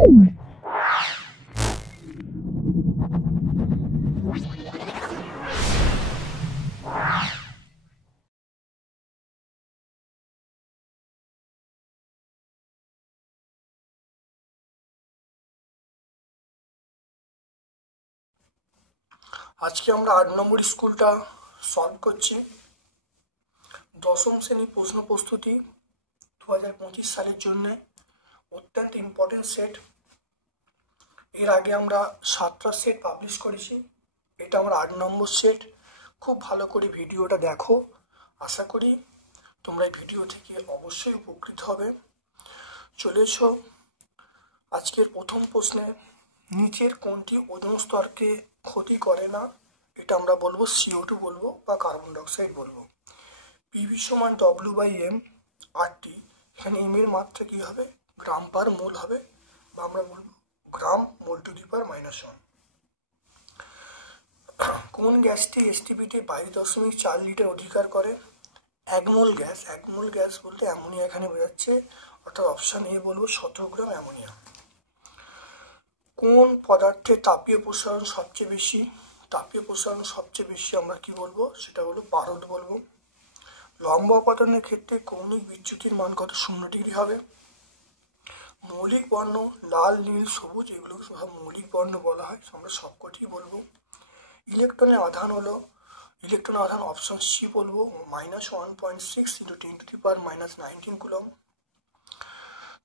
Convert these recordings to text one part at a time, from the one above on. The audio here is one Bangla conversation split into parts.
আজকে আমরা ৮ নম্বর স্কুলটা সলভ করছি। দশম শ্রেণী প্রশ্ন প্রস্তুতি 2025 সালের জন্য অত্যন্ত ইম্পর্টেন্ট সেট। এর আগে আমরা 7টা সেট পাবলিশ করেছি, এটা আমরা ৮ নম্বর সেট। খুব ভালো করে ভিডিওটা দেখো, আশা করি তোমরা এই ভিডিও থেকে অবশ্যই উপকৃত হবে। চলে এসো আজকের প্রথম প্রশ্নে, নিচের কোনটি ওজোন স্তরকে ক্ষতি করে না? এটা আমরা বলবো CO2 বলবো বা কার্বন ডাইঅক্সাইড বলবো। পিভি সমান W/m RT, এখানে এম এর মাত্রা কি হবে? গ্রাম পার মোল হবে, বা আমরা বলবো গ্রাম মোল টু দি পাওয়ার -1। কোন গ্যাসটি এসটিপিতে 22.4 লিটার অধিকার করে? এক মোল গ্যাস বলতে অ্যামোনিয়া এখানে বোঝাচ্ছে, অর্থাৎ অপশন এ বলবো 17 গ্রাম অ্যামোনিয়া। কোন পদার্থের তাপীয় প্রসারণ সবচেয়ে বেশি? তাপীয় প্রসারণ সবচেয়ে বেশি আমরা কি বলবো? সেটা হলো পারদ বলবো। লম্ব আপাতনের ক্ষেত্রে কৌণিক বিচ্যুতির মান কত? 0 ডিগ্রি হবে। মৌলিক বর্ণ লাল, নীল, সবুজ, এগুলো সব মৌলিক বর্ণ বলা হয়, আমরা সবকটি বলবো। ইলেকট্রনের আধান অপশন সি বলবো, -1.6 × 10⁻⁻19 কুলম্ব।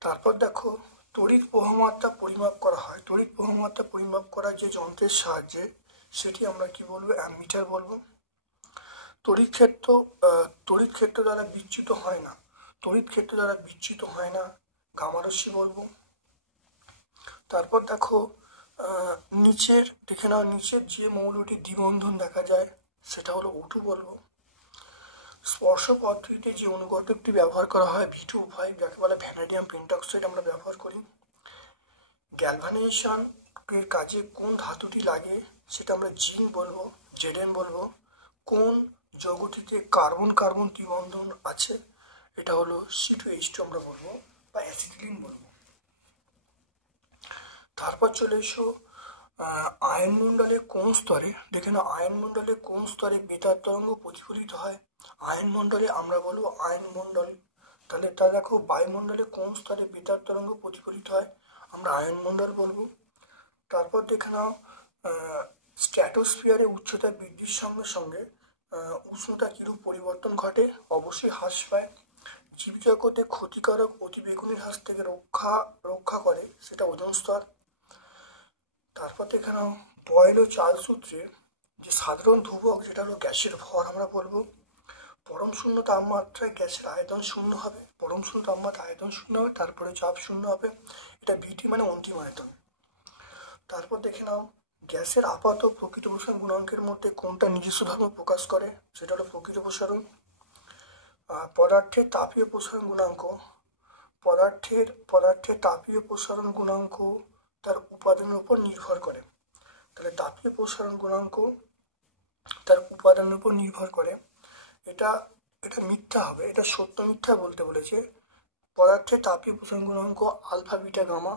তারপর দেখো, তড়িৎ প্রবাহমাত্রা পরিমাপ করা হয়। তড়িৎ প্রবাহমাত্রা পরিমাপ করা যে যন্ত্রের সাহায্যে, সেটি আমরা কি বলবো? অ্যামিটার বলবো। তড়িৎ ক্ষেত্র দ্বারা বিচ্যুত হয় না, গামা রশ্মি বলবো। তারপর দেখো, নিচের যে মৌলটির দ্বিবন্ধন দেখা যায় সেটা হলো O2 বলবো। স্পর্শ পদ্ধতিতে যে অনুঘটকটি ব্যবহার করা হয় V2O5, যাকে বলে ভ্যানাডিয়াম পেন্টক্সাইড, আমরা ব্যবহার করি। গ্যালভানাইজেশন এর কাজে কোন ধাতুটি লাগে? সেটা আমরা জিঙ্ক বলবো, Zn বলবো। কোন যৌগটিতে কার্বন কার্বন দ্বিবন্ধন আছে? এটা হলো C2H2 আমরা বলবো, বা অ্যাসিটিলিন বলবো। তারপর চলে এসো, আয়নমণ্ডলের কোন স্তরে, দেখে নাও, আয়নমণ্ডলের কোন স্তরে বেতার তরঙ্গ প্রতিফলিত হয়? আয়নমণ্ডলে আমরা বলবো আয়নমণ্ডল। তাহলে দেখো, বায়ুমণ্ডলে কোন স্তরে বেতার তরঙ্গ প্রতিফলিত হয়? আমরা আয়নমণ্ডল বলবো। তারপর দেখে নাও, স্ট্র্যাটোস্ফিয়ারে উচ্চতা বৃদ্ধির সঙ্গে সঙ্গে উষ্ণতা কিরূপ পরিবর্তন ঘটে? অবশ্যই হ্রাস পায়। জীবজগতে ক্ষতিকারক অতিবেগুনির হাত থেকে রক্ষা করে, সেটা ওজোন স্তর। তারপর দেখে নাও, বয়েল ও চার্লস সূত্রে যে সাধারণ ধ্রুবক, যেটা হলো গ্যাসের ভর, আমরা বলবো পরম শূন্য তাপমাত্রায় গ্যাসের আয়তন শূন্য হবে। তারপরে চাপ শূন্য হবে, এটা বিটি মানে অন্তিম আয়তন। তারপর দেখে নাও, গ্যাসের আপাত ও প্রকৃত প্রসারণ গুণাঙ্কের মধ্যে কোনটা নিজস্ব ধর্ম প্রকাশ করে? সেটা হলো প্রকৃত প্রসারণ। পদার্থের তাপীয় প্রসারণ গুণাঙ্ক তার উপাদানের উপর নির্ভর করে। তাহলে তাপীয় প্রসারণ গুণাঙ্ক তার উপাদানের উপর নির্ভর করে, এটা মিথ্যা হবে। এটা সত্য মিথ্যা বলতে বলেছে। পদার্থের তাপীয় প্রসারণ গুণাঙ্ক আলফা, বিটা, গামা,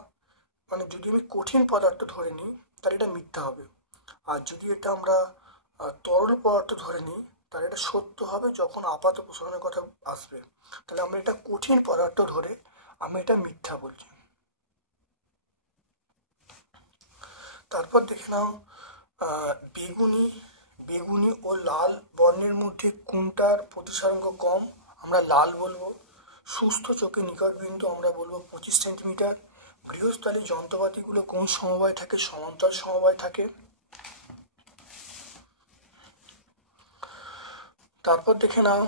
মানে যদি আমি কঠিন পদার্থ ধরে নিই তাহলে এটা মিথ্যা হবে, আর যদি এটা আমরা তরল পদার্থ ধরে নিই তাহলে এটা সত্য হবে যখন আপাত প্রসারণের কথা আসবে। তাহলে আমরা এটা কঠিন পদার্থ ধরে আমি এটা মিথ্যা বলছি। তারপর দেখে নাও, বেগুনি ও লাল বর্ণের মধ্যে কোনটার প্রতিসারাঙ্ক কম? আমরা লাল বলবো। সুস্থ চোখের নিকট বিন্দু আমরা বলবো 25 সেন্টিমিটার। গৃহস্থালী যন্ত্রপাতিগুলো কোন সমবায় থাকে? সমান্তরাল সমবায় থাকে। তারপর দেখে নাও,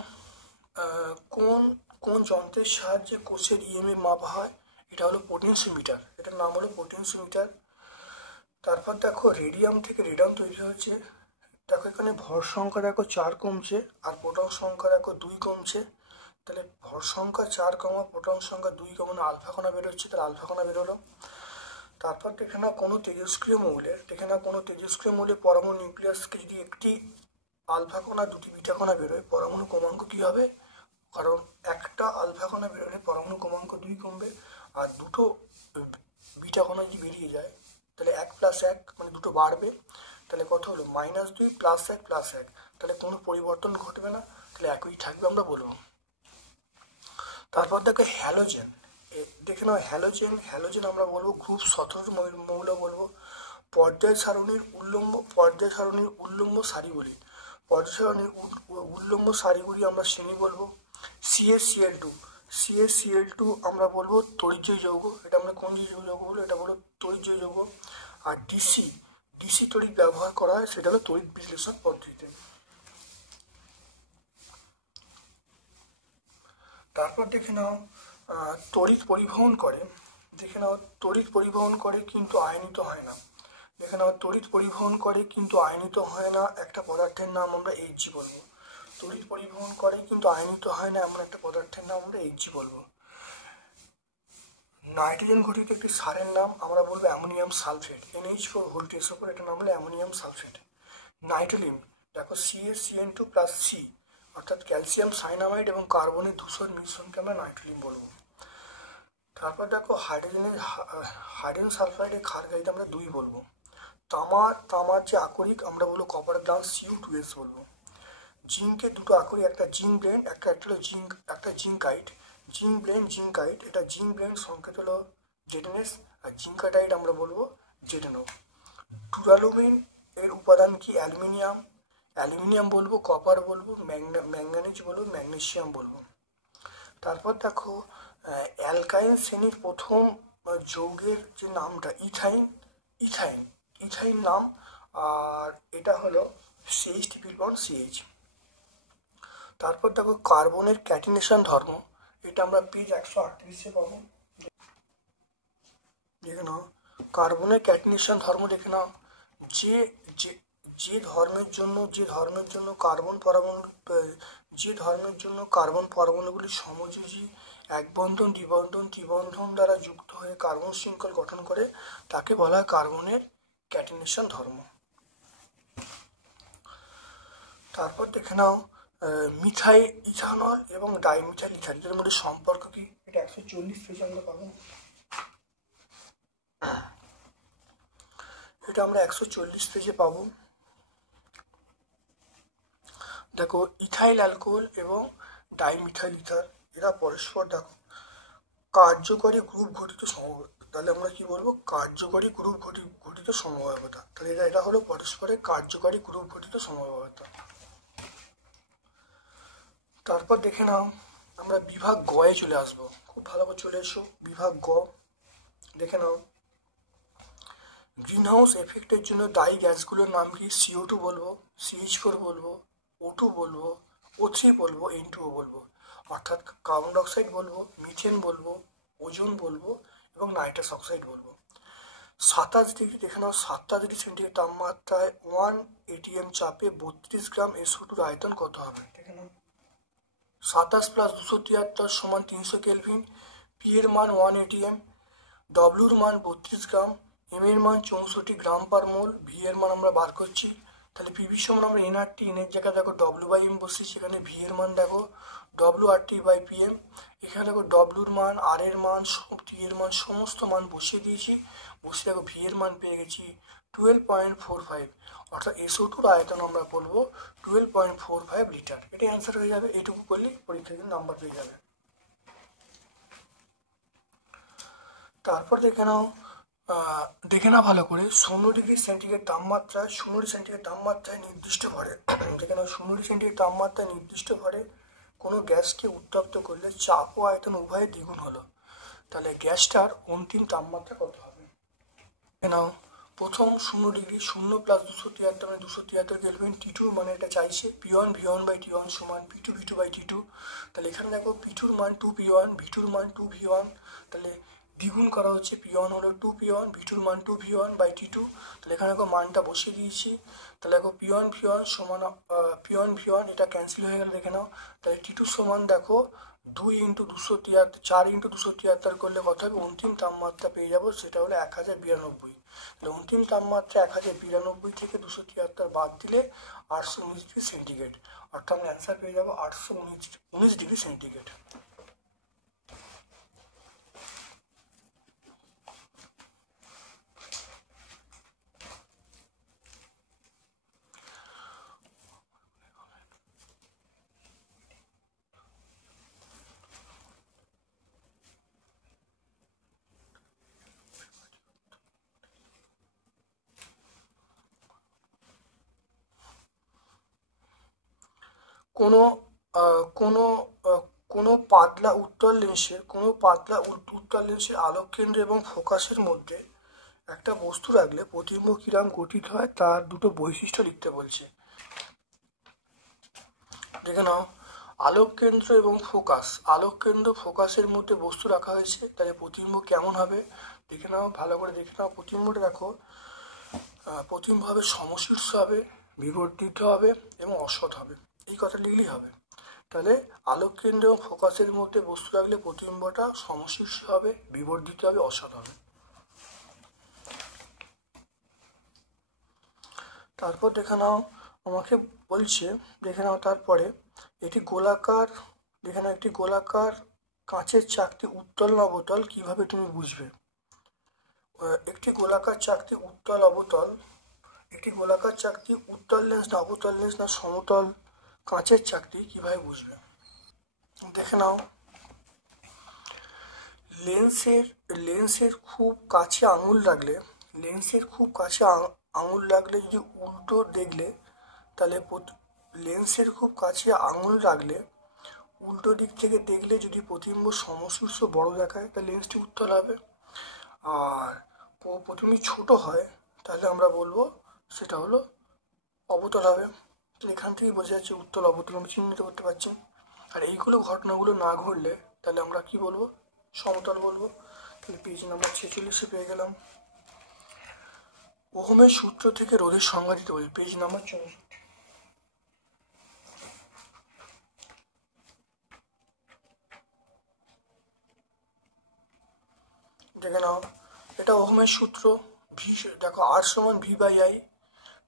কোন যন্ত্রের সাহায্যে কোষের ইএমএফ মাপা হয়? এটা হলো পোটেনশিওমিটার, এটার নাম হলো পোটেনশিওমিটার। তারপর দেখো, রেডিয়াম থেকে রেডন তৈরি হয়েছে। দেখো এখানে ভর সংখ্যা দেখো 4 কমছে, আর প্রোটন সংখ্যা দেখো 2 কমছে। তাহলে ভর সংখ্যা 4 কমা প্রোটন সংখ্যা 2 কমানো আলফা কণা বেরোচ্ছে, তাহলে আলফা কণা বেরোলো। তারপর দেখে নাও, কোনো তেজস্ক্রিয় মৌলের পরমাণু নিউক্লিয়াসকে যদি একটি আলফা কণা 2টি বিটা কণা বেরোয়, পরমাণু ক্রমাঙ্ক কী হবে? কারণ একটা আলফা কণা বেরোলে পরমাণু ক্রমাঙ্ক 2 কমবে, আর দুটো বিটা ওখানে যদি বেরিয়ে যায় তাহলে 1 + 1 মানে দুটো বাড়বে, তাহলে কত হলো -2 + 1 + 1, তাহলে কোনো পরিবর্তন ঘটবে না, তাহলে একই থাকবে আমরা বলবো। তারপর দেখো হ্যালোজেন, দেখে নাও হ্যালোজেন। হ্যালোজেন আমরা বলবো গ্রুপ 17 মৌল বলবো। পর্যায় সারণীর উল্লম্ব সারিগুলি, পর্যায় সারণীর উল্লম্ব সারিগুলি আমরা শ্রেণী বলবো। CaCl2 আমরা বলবো তড়িৎজয়ী যৌগ, এটা আমরা কোন যৌগ বলবো, এটা বলবো তড়িৎজয়ী যৌগ। আর ডিসি তড়িৎ ব্যবহার করা হয়, সেটা হলো তড়িৎ বিশ্লেষণ পদ্ধতিতে। তারপর দেখে নাও তড়িৎ পরিবহন করে, দেখে নাও তড়িৎ পরিবহন করে কিন্তু আয়নিত হয় না। দেখে নাও তড়িৎ পরিবহন করে কিন্তু আয়নিত হয় না একটা পদার্থের নাম আমরা Hg বলবো। তড়িৎ পরিবহন করে কিন্তু আয়নিত হয় না এমন একটা পদার্থের নাম আমরা Hg বলবো। নাইট্রোজেন ঘটিত একটি সারের নাম আমরা বলবো অ্যামোনিয়াম সালফেট। NH4 ভোল্টেজের উপর এটা নাম হলো অ্যামোনিয়াম সালফেট। নাইট্রোলিন, দেখো CaCN2 + C, অর্থাৎ ক্যালসিয়াম সাইনামাইড এবং কার্বনের ধূসর মিশ্রণকে আমরা নাইট্রোলিন বলবো। তারপর দেখো হাইড্রোজেন সালফাইডের ক্ষারকারিতা আমরা 2 বলবো। তামার যে আকরিক আমরা বলবো কপার গ্লাস Cu2S বলবো। জিঙ্কের দুটো আকরিক, একটা জিঙ্ক ব্লেন্ড, একটা হলো জিঙ্কাইট। জিঙ্কাইট, এটা জিঙ্ক ব্লেন্ড সংকেত হলো ZnS, আর জিঙ্কাটাইট আমরা বলবো ZnO। ডুরালুমিন এর উপাদান কি? অ্যালুমিনিয়াম বলবো, কপার বলবো, ম্যাঙ্গানিজ বলবো, ম্যাগনেসিয়াম বলবো। তারপর দেখো অ্যালকাইন শ্রেণীর প্রথম যৌগের যে নামটা ইথাইন নাম, আর এটা হলো CH3+CH। তারপর দেখো কার্বনের ক্যাটিনেশন ধর্ম, এটা আমরা পেজ 138-এ পাবো। দেখে নাও কার্বনের ক্যাটিনেশন ধর্ম, দেখে নাও যে ধর্মের জন্য কার্বন পরমাণুগুলি সমযোজী এক বন্ধন দ্বিবন্ধন ত্রিবন্ধন দ্বারা যুক্ত হয়ে কার্বন শৃঙ্খল গঠন করে, তাকে বলা হয় কার্বনের ক্যাটিনেশন ধর্ম। তারপর দেখে নাও মিথাইল ইথানল এবং ডাইমিথাইল ইথানলের মধ্যে সম্পর্ক কি? এটা 140 পেজে আমরা পাবো। এটা আমরা 140 পেজে পাবো। দেখো ইথাইল অ্যালকোহল এবং ডাইমিথাইল ইথার, এরা পরস্পর দেখো কার্যকরী গ্রুপ ঘটিত সমবায়তা। তাহলে আমরা কি বলবো? কার্যকরী গ্রুপ ঘটিত সমবায়তা। তাহলে এটা হলো পরস্পরের কার্যকরী গ্রুপ ঘটিত সমবায়তা। তারপর দেখে নাও আমরা বিভাগ গয়ে চলে আসবো, খুব ভালো করে চলে এসো বিভাগ গ। দেখে নাও গ্রিনহাউস এফেক্টের জন্য দায়ী গ্যাসগুলোর নাম কি? CO2 বলবো, CH4 বলবো, O2 বলবো, O3 বলবো, N2O বলবো। অর্থাৎ কার্বন ডাইঅক্সাইড বলবো, মিথেন বলবো, ওজোন বলবো এবং নাইট্রাস অক্সাইড বলবো। 27 ডিগ্রি, দেখে নাও 27 ডিগ্রি সেন্টিগ্রেড তাপমাত্রায় 1 ATM চাপে 32 গ্রাম SO2 আয়তন কত হবে? দেখে নাও 27 + 273 = 300 কেলভিন। P এর মান 1 ATM, W এর মান 32 গ্রাম, M এর মান 64 গ্রাম পার মোল, V এর মান আমরা বার করছি। তাহলে PV সমান আমরা nRT, এর জায়গায় দেখো W/M বসিয়েছি, সেখানে V এর মান দেখো WRT/PM। এখানে দেখো W এর মান, R এর মান, T এর মান সমস্ত মান বসিয়ে দিয়েছি, বসে দেখো V এর মান পেয়ে গেছি 12.45, অর্থাৎ SO2 আয়তন আমরা বলবো 12.45 লিটার। এটাই অ্যান্সার হয়ে যাবে, এইটুকু করলেই পরীক্ষায় কিন্তু নাম্বার পেয়ে যাবে। তারপর দেখে নাও ভালো করে 0 ডিগ্রি সেন্টিগ্রেড তাপমাত্রায় নির্দিষ্ট ভরে, দেখে নাও 0 ডিগ্রি সেন্টিগ্রেড তাপমাত্রায় নির্দিষ্ট ভরে কোনো গ্যাসকে উত্তপ্ত করলে চাপ ও আয়তন উভয় দ্বিগুণ হলো, তাহলে গ্যাসটার অন্তিম তাপমাত্রা কত হবে? দেখে নাও প্রথম 0 ডিগ্রি, 0 + 273 মানে 273 কেলভিন। T2 মানে এটা চাইছে P1 V1/T1 সমান P2 V2/T2। তাহলে এখানে দেখো P2 এর মান 2P1, V2 এর মান 2V1, তাহলে দ্বিগুণ করা হচ্ছে, P1 হলো 2P1, V2 এর মান 2V1/T2। তাহলে এখানে দেখো মানটা বসিয়ে দিয়েছি। তাহলে দেখো P1 সমান P1 এটা ক্যান্সেল হয়ে গেল, দেখে নাও। তাহলে T2 সমান দেখো 2 × 273, 4 × 273 করলে কত হবে? অন্তিম তাপমাত্রা পেয়ে যাবো, সেটা হলো 1092। তাহলে অন্তিম তাপমাত্রা 1092 থেকে 273 বাদ দিলে 819 ডিগ্রি সেন্টিগ্রেড, অর্থাৎ আমরা অ্যান্সার পেয়ে যাবো 819 ডিগ্রি সেন্টিগ্রেড। কোনো কোনো কোনো পাতলা উত্তল লেন্সের আলোক কেন্দ্র এবং ফোকাসের মধ্যে একটা বস্তু রাখলে প্রতিবিম্ব কিরম গঠিত হয় তার দুটো বৈশিষ্ট্য লিখতে বলছে। দেখে নাও, আলোক কেন্দ্র এবং ফোকাসের মধ্যে বস্তু রাখা হয়েছে, তাহলে প্রতিবিম্ব কেমন হবে দেখে নাও, ভালো করে দেখে নাও। প্রতিবিম্বটা দেখো, প্রতিবিম্ব হবে সমশীর্ষ হবে, বিবর্ধিত হবে এবং অসৎ হবে, এই কথা লিখলেই হবে। তাহলে আলোক কেন্দ্র এবং ফোকাসের মধ্যে বস্তু রাখলে প্রতিবিম্বটা সমশীর্ষ হবে, বিবর্ধিত হবে, অসৎ হবে। তারপর দেখে নাও, আমাকে বলছে দেখে নাও, তারপরে একটি গোলাকার কাঁচের চাকতি উত্তল না অবতল কিভাবে তুমি বুঝবে? একটি গোলাকার চাকতি উত্তল লেন্স না অবতল লেন্স না সমতল কাঁচের চাকতি কিভাবে বুঝবে? দেখে নাও, লেন্সের খুব কাছে আঙুল রাখলে যদি উল্টো দেখলে, তাহলে লেন্সের খুব কাছে আঙুল রাখলে উল্টো দিক থেকে দেখলে যদি প্রতিবিম্ব সমশীর্ষ বড় দেখায় তাহলে লেন্সটি উত্তল হবে, আর প্রতিবিম্ব ছোট হয় তাহলে আমরা বলবো সেটা হলো অবতল হবে। তো এখান থেকেই বোঝা যাচ্ছে উত্তল অবতল আমরা চিহ্নিত করতে পারছি। আর এইগুলো ঘটনাগুলো না ঘটলে তাহলে আমরা কি বলবো? সমতল বলবো। তাহলে পেজ নাম্বার 46 পেয়ে গেলাম। ওহমের সূত্র থেকে রোধের সংজ্ঞা দিতে বলি, পেজ নাম্বার 64। দেখে নাও, এটা ওহমের সূত্র। দেখো R সমান V/I,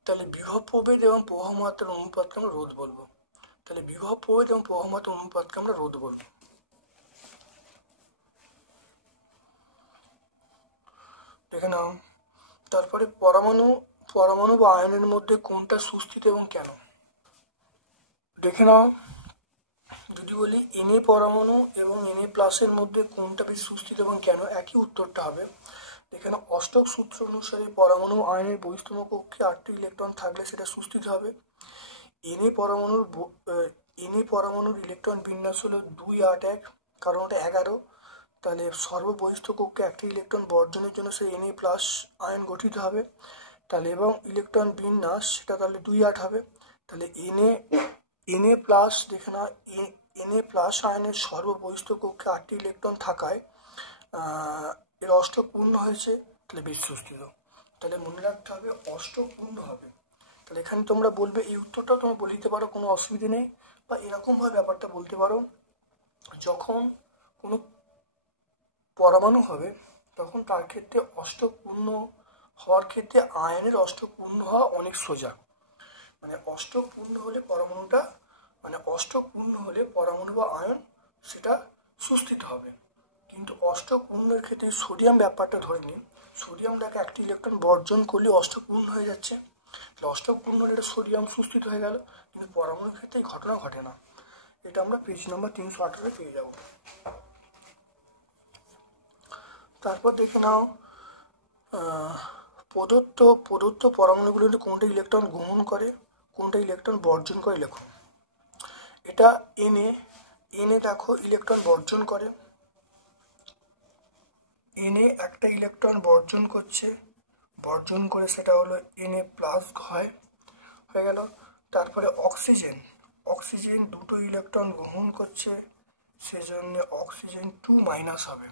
তাহলে বিভব প্রভেদ এবং প্রবাহ মাত্রার অনুপাতকে আমরা রোধ বলবো। তাহলে বিভব প্রভেদ এবং প্রবাহ মাত্রার অনুপাতকে আমরা রোধ বলবো। দেখে নাও, তারপরে পরমাণু বা আয়নের মধ্যে কোনটা সুস্থিত এবং কেন? দেখে নাও, যদি বলি Na পরমাণু এবং Na+ এর মধ্যে কোনটা বেশি সুস্থিত এবং কেন, একই উত্তরটা হবে। এখানে অষ্টক সূত্র অনুসারে পরমাণু আয়নের বহিস্তম কক্ষে 8টি ইলেকট্রন থাকলে সেটা সুস্থিত হবে। Na পরমাণুর ইলেকট্রন বিন্যাস হলো 281, কারণ ওটা 11। তাহলে সর্ববহিস্থ কক্ষে একটি ইলেকট্রন বর্জনের জন্য সেই Na+ আয়ন গঠিত হবে। তাহলে এবং ইলেকট্রন বিন্যাস সেটা তাহলে 28 হবে। তাহলে Na+ দেখে না, Na+ আয়নের সর্ববহিস্থ কক্ষে 8টি ইলেকট্রন থাকায় এর অষ্টক পূর্ণ হয়েছে, তাহলে বেশি সুস্থিত। তাহলে মনে রাখতে হবে অষ্টক পূর্ণ হবে। তাহলে এখানে তোমরা বলবে, এই উত্তরটাও তোমরা বলে দিতে পারো, কোনো অসুবিধে নেই। বা এরকমভাবে ব্যাপারটা বলতে পারো, যখন কোনো পরমাণু হবে তখন তার ক্ষেত্রে অষ্টক পূর্ণ হওয়ার ক্ষেত্রে আয়নের অষ্টক পূর্ণ হওয়া অনেক সোজা। মানে অষ্টক পূর্ণ হলে পরমাণু বা আয়ন সেটা সুস্থিত হবে। কিন্তু অষ্টক পূর্ণের ক্ষেত্রে সোডিয়াম ব্যাপারটা ধরে নিই, সোডিয়ামটাকে একটি ইলেকট্রন বর্জন করলে অষ্টক পূর্ণ হয়ে যাচ্ছে। তাহলে অষ্টক পূর্ণ হলে এটা সোডিয়াম সুস্থিত হয়ে গেল, কিন্তু পরমাণুর ক্ষেত্রে এই ঘটনা ঘটে না। এটা আমরা পেজ নাম্বার 318 পেয়ে যাব। তারপর দেখে নাও, প্রদত্ত পরমাণুগুলিতে কোনটা ইলেকট্রন গ্রহণ করে কোনটা ইলেকট্রন বর্জন করে লেখো। এটা Na দেখো ইলেকট্রন বর্জন করে, Na একটা ইলেকট্রন বর্জন করে সেটা হলো Na+ হয়ে গেল। তারপরে অক্সিজেন দুটো ইলেকট্রন গ্রহণ করছে, সেজন্য অক্সিজেন 2- হবে।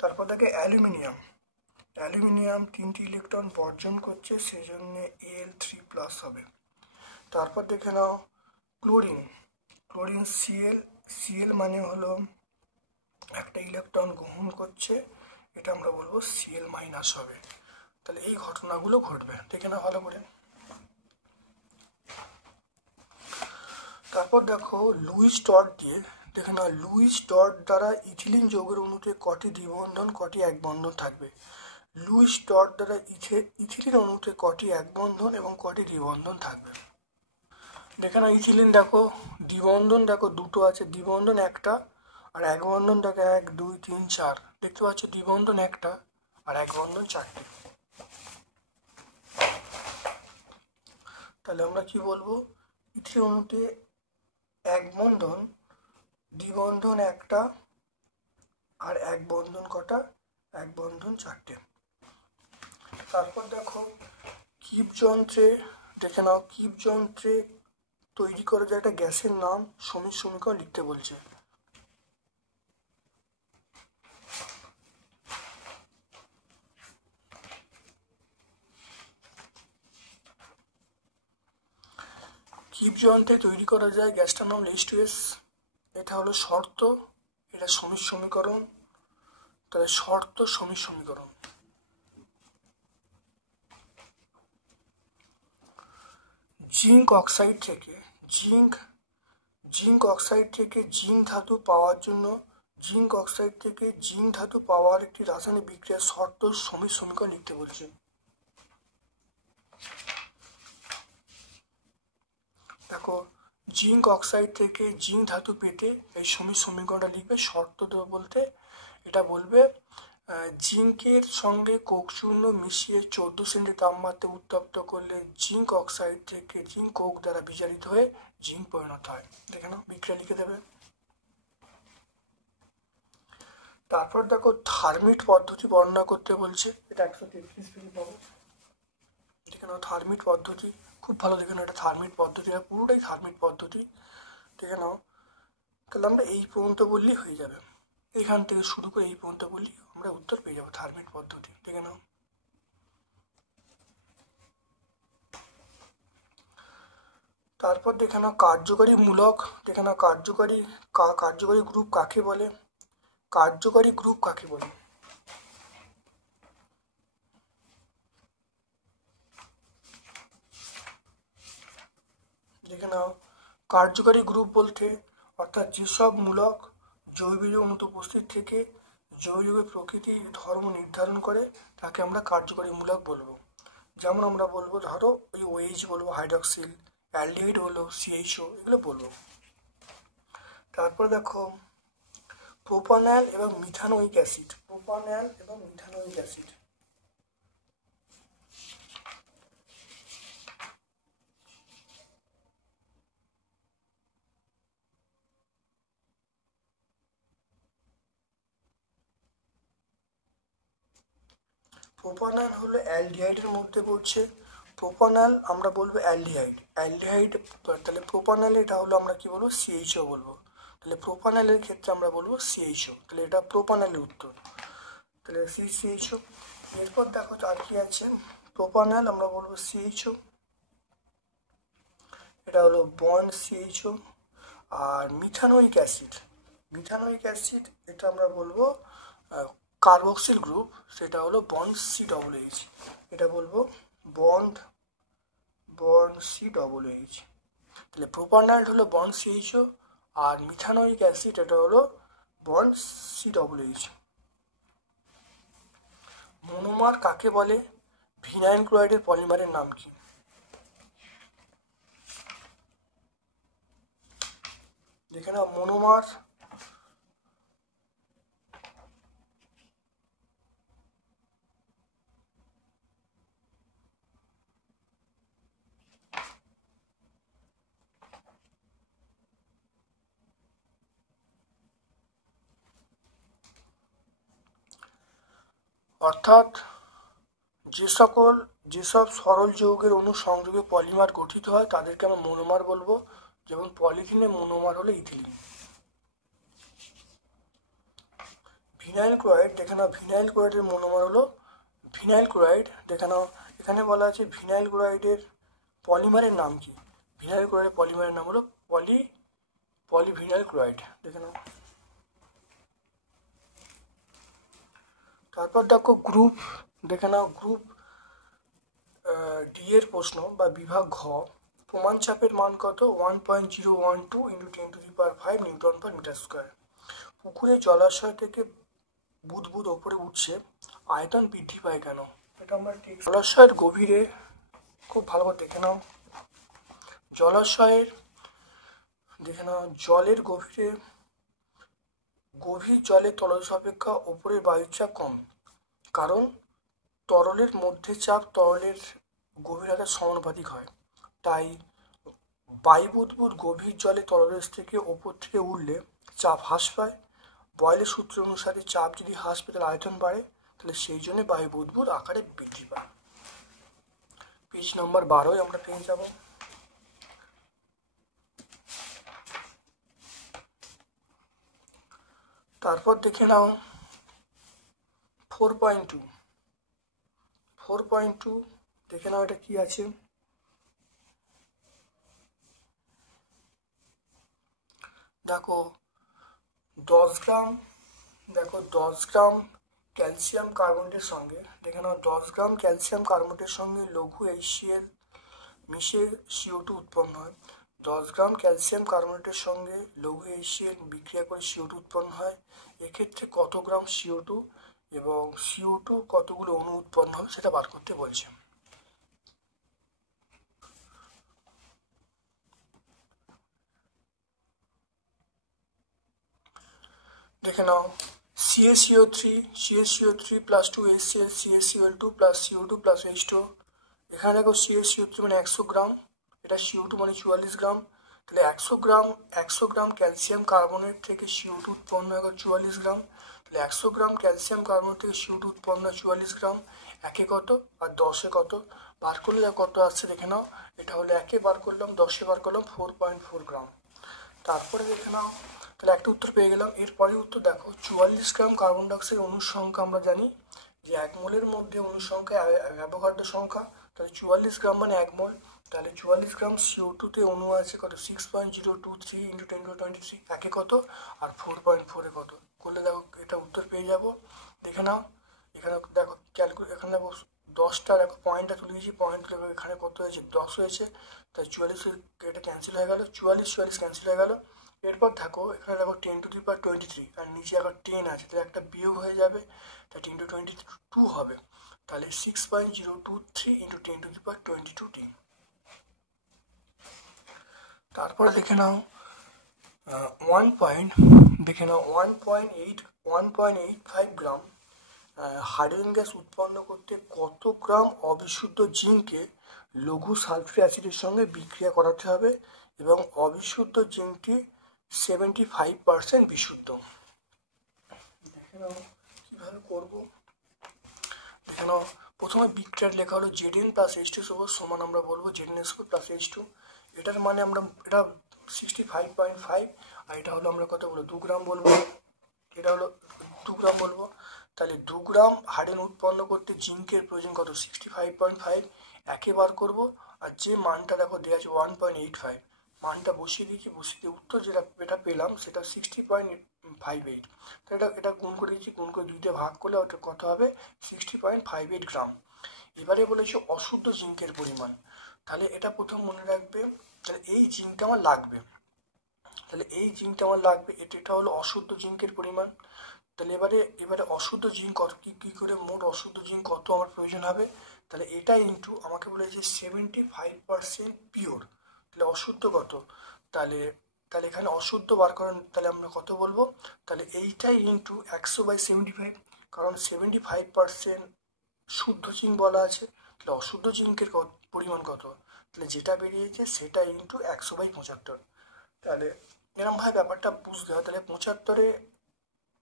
তারপর দেখে অ্যালুমিনিয়াম 3টি ইলেকট্রন বর্জন করছে, সেজন্য Al3+ হবে। তারপর দেখে নাও ক্লোরিন Cl মানে হলো একটা ইলেকট্রন গ্রহণ করছে, এটা আমরা বলবো Cl- হবে। তাহলে এই ঘটনাগুলো ঘটবে, দেখে নাও ভালো করে। তারপর দেখো লুইস ডট দ্বারা ইথিলিন যৌগের অণুতে কটি দ্বিবন্ধন কটি এক বন্ধন থাকবে। লুইস ডট দ্বারা ইথিলিন অণুতে কটি এক বন্ধন এবং কটি দ্বিবন্ধন থাকবে। দেখে না, ইথিলিন দেখো দ্বিবন্ধন দেখো দুটো আছে, দ্বিবন্ধন একটা, আর এক বন্ধন দেখো 1 2 3 4, দেখতে পাচ্ছ দ্বিবন্ধন একটা আর এক বন্ধন 4টি। তাহলে আমরা কি বলবো, ইথিলিন অণুতে এক বন্ধন, দ্বিবন্ধন একটা, আর এক বন্ধন কটা? এক বন্ধন চারটে। তারপর দেখো কিপ যন্ত্রে, দেখে নাও কিপ যন্ত্রে তৈরি করা যায় একটা গ্যাসের নাম সমীর সমীকরণ লিখতে বলছে। কিপ যন্ত্রে তৈরি করা যায় গ্যাসটার নাম H2S। এটা হলো শর্ত, এটা সমীর সমীকরণ, তাহলে শর্ত সমীর সমীকরণ। জিঙ্ক অক্সাইড থেকে জিঙ্ক অক্সাইড থেকে জিঙ্ক ধাতু পাওয়ার জন্য, জিঙ্ক অক্সাইড থেকে জিঙ্ক ধাতু পাওয়ার একটি রাসায়নিক বিক্রিয়ার শর্ত সমীর সমীকরণ লিখতে বলছে। দেখো জিঙ্ক অক্সাইড থেকে জিঙ্ক ধাতু পেতে এই সমীর সমীকরণটা লিখবে। শর্ত বলতে এটা বলবে জিঙ্কের সঙ্গে কোক চূর্ণ মিশিয়ে 14 তাপমাত্রায় উত্তপ্ত করলে জিঙ্ক অক্সাইড থেকে জিঙ্ক কোক দ্বারা বিজারিত হয়ে জিঙ্ক পরিণত হয়। দেখে নাও, বিক্রিয়া লিখে দেবে। তারপর দেখো থার্মিট পদ্ধতি বর্ণনা করতে বলছে, এটা 133 পেজে পাবো। দেখে নাও থার্মিট পদ্ধতি, খুব ভালো দেখে নাও, এটা থার্মিট পদ্ধতি, এটা পুরোটাই থার্মিট পদ্ধতি। দেখে নাও, তাহলে আমরা এই পর্যন্ত বললেই হয়ে যাবে, এখান থেকে শুরু করে এই পর্যন্ত বললেই আমরা উত্তর পেয়ে যাবো থার্মিট পদ্ধতি। দেখে নাও। তারপর দেখে নাও কার্যকরী মূলক, দেখে নাও কার্যকরী গ্রুপ কাকে বলে? কার্যকরী গ্রুপ কাকে বলে? দেখে নাও কার্যকরী গ্রুপ বলতে অর্থাৎ যেসব মূলক জৈবিক অণুতে উপস্থিত থেকে জৈবিক প্রকৃতি ধর্ম নির্ধারণ করে তাকে আমরা কার্যকরী মূলক বলবো। যেমন আমরা বলবো ধরো ওই OH বলবো, হাইড্রক্সিল, অ্যালডিহাইড হলো CHO, এগুলো বলবো। তারপর দেখো প্রোপানল এবং মিথানোয়িক অ্যাসিড, প্রোপানল এবং মিথানোয়িক অ্যাসিড। প্রোপানল হলো অ্যালডিহাইডের মধ্যে পড়ছে। প্রোপানল আমরা বলবো অ্যালডিহাইড, তাহলে প্রোপানল এটা হলো আমরা কি বলবো? CHO বলবো। তাহলে প্রোপানলের ক্ষেত্রে আমরা বলবো CHO, তাহলে এটা প্রোপানলের উত্তর, তাহলে CHO। এরপর দেখো আর কি আছে, প্রোপানল আমরা বলবো CHO, এটা হলো বন্ড CHO। আর মিথানোয়িক অ্যাসিড, এটা আমরা বলবো কার্বক্সিল গ্রুপ, সেটা হলো বন্ড COOH, এটা বলবো বন্ড COOH। তাহলে প্রোপানল হলো বন্ড CHO আর মিথানোয়িক অ্যাসিড এটা হলো বন্ড COOH। মনোমার কাকে বলে? ভিনাইল ক্লোরাইডের পলিমারের নাম কি? দেখে নাও মনোমার, অর্থাৎ যেসব সরল যৌগের অণু সংযোগে পলিমার গঠিত হয় তাদেরকে আমরা মনোমার বলবো। যেমন পলিথিনের মনোমার হলো ইথিলিন। ভিনাইল ক্লোরাইড, দেখে নাও ভিনাইল ক্লোরাইডের মনোমার হলো ভিনাইল ক্লোরাইড। দেখে নাও এখানে বলা আছে ভিনাইল ক্লোরাইডের পলিমারের নাম কি? ভিনাইল ক্লোরাইডের পলিমারের নাম হলো পলিভিনাইল ক্লোরাইড। দেখে নাও। তারপর দেখো গ্রুপ, দেখে নাও গ্রুপ ডি এর প্রশ্ন বা বিভাগ ঘ, প্রমাণ চাপের মান কত? 1.012 × 10⁵ নিউটন পার মিটার স্কোয়ার। পুকুরে জলাশয় থেকে বুদবুদ ওপরে উঠছে, আয়তন বৃদ্ধি পায় কেন? এটা আমরা ঠিক জলাশয়ের গভীরে, খুব ভালো করে দেখে নাও, জলাশয়ের, দেখে নাও জলের গভীর জলে তলদেশ অপেক্ষা ওপরের বায়ুর চাপ কম, কারণ তরলের মধ্যে চাপ তরলের গভীরতার সমানুপাতিক হয়, তাই বায়ু বুদবুদ গভীর জলে তলদেশ থেকে ওপর থেকে উঠলে চাপ হ্রাস পায়। বয়েলের সূত্র অনুসারে চাপ যদি হ্রাস পেয়ে তাহলে আয়তন বাড়ে, তাহলে সেই জন্য বায়ু বুদবুদ আকারে বৃদ্ধি পায়। পেজ নম্বর 12 আমরা পেয়ে যাব। তারপর দেখে নাও 4.2। 4.2 দেখে নাও এটা কি আছে। দেখো 10 গ্রাম ক্যালসিয়াম কার্বনেটের সঙ্গে, দেখে নাও 10 গ্রাম ক্যালসিয়াম কার্বনেটের সঙ্গে লঘু HCl মিশে CO2 উৎপন্ন হয়। 10 গ্রাম ক্যালসিয়াম কার্বনেটের সঙ্গে লঘু HCl বিক্রিয়া করে CO2 উৎপন্ন হয়। এক্ষেত্রে কত গ্রাম CO2 এবং CO2 কতগুলো অণু উৎপন্ন হবে সেটা বার করতে বলছে। দেখে নাও CaCO3 plus 2 HCl CaCl2 plus CO2 plus H2। এখানে দেখো CaCO3 মানে 100 গ্রাম, এটা CO2 মানে 44 গ্রাম। তাহলে 100 গ্রাম ক্যালসিয়াম কার্বনেট থেকে CO2 উৎপন্ন হয় 44 গ্রাম। তাহলে 100 গ্রাম ক্যালসিয়াম কার্বনেট থেকে CO2 উৎপন্ন হয় 44 গ্রাম। একে কত আর 10-এ কত বার করলে কত আসছে দেখে নাও। এটা হলো 1-এ বার করলাম, 10-এ বার করলাম 4.4 গ্রাম। তারপরে দেখে নাও, তাহলে একটা উত্তর পেয়ে গেলাম। এরপরে উত্তর দেখো 44 গ্রাম কার্বন ডাইঅক্সাইড অণুর সংখ্যা আমরা জানি যে 1 মোলের মধ্যে অণুর সংখ্যা অ্যাভোগাড্রো সংখ্যা, তাহলে 44 গ্রাম মানে 1 মোল। তাহলে 44 গ্রাম CO2 তে অণু আছে কত 6.023 × 10⁻23। একে কত আর 4.4-এ কত করলে দেখো এটা উত্তর পেয়ে যাব। দেখে নাও এখানে দেখো এখানে দেখো 10টা দেখো পয়েন্টটা তুলে দিয়েছি, পয়েন্ট তুলে এখানে কত হয়েছে 10 হয়েছে, তাই 44 এটা ক্যান্সেল হয়ে গেল, 44 ক্যান্সেল হয়ে গেল। এরপর দেখো এখানে দেখো 10⁻23 আর নিচে আবার 10 আছে, তাহলে একটা বিয়োগ হয়ে যাবে, তাই 10⁻22 হবে। তাহলে 6.023 × 10⁻22T। তারপরে দেখে নাও 1.85 গ্রাম হাইড্রোজেন গ্যাস উৎপন্ন করতে কত গ্রাম অবিশুদ্ধ জিঙ্ককে লঘু সালফিউরিক অ্যাসিডের সঙ্গে বিক্রিয়া করাতে হবে এবং অবিশুদ্ধ জিঙ্কটি 75% বিশুদ্ধ। দেখে নাও কীভাবে করবো। দেখে নাও প্রথমে বিক্রিয়ার লেখা হলো Zn প্লাস H2 সমান আমরা বলবো Zn² প্লাস H2। এটার মানে আমরা এটা 65.5 আর এটা হলো আমরা কত বলবো 2 গ্রাম বলবো, এটা হলো 2 গ্রাম বলবো। তাহলে 2 গ্রাম হাইড্রোজেন উৎপন্ন করতে জিঙ্কের প্রয়োজন কত 65.5, একে বার করবো আর যে মানটা দেখো দেওয়া আছে 1.85 মানটা বসিয়ে দিয়েছি, বসিয়ে দিয়ে উত্তর যেটা পেলাম সেটা 60.58। তো এটা গুণ করে দিয়েছি, গুণ করে 2 দিয়ে ভাগ করলে ওটা কত হবে 60.58 গ্রাম। এবারে বলেছি অশুদ্ধ জিঙ্কের পরিমাণ, তাহলে এটা প্রথম মনে রাখবে, তাহলে এই জিঙ্কটা আমার লাগবে, এটা হলো অশুদ্ধ জিঙ্কের পরিমাণ। তাহলে এবারে অশুদ্ধ জিঙ্ক কত কী করে মোট অশুদ্ধ জিঙ্ক কত আমার প্রয়োজন হবে, তাহলে এটা ইন্টু আমাকে বলেছে 75% পিওর, তাহলে অশুদ্ধ কত, তাহলে এখানে অশুদ্ধ বার করেন, তাহলে আমরা কত বলবো, তাহলে এইটাই ইন্টু 100/75, কারণ 75% শুদ্ধ জিঙ্ক বলা আছে, তাহলে অশুদ্ধ জিঙ্কের পরিমাণ কত, তাহলে যেটা বেরিয়েছে সেটা ইন্টু 100/75। তাহলে এরমভাবে ব্যাপারটা বুঝতে হয়। তাহলে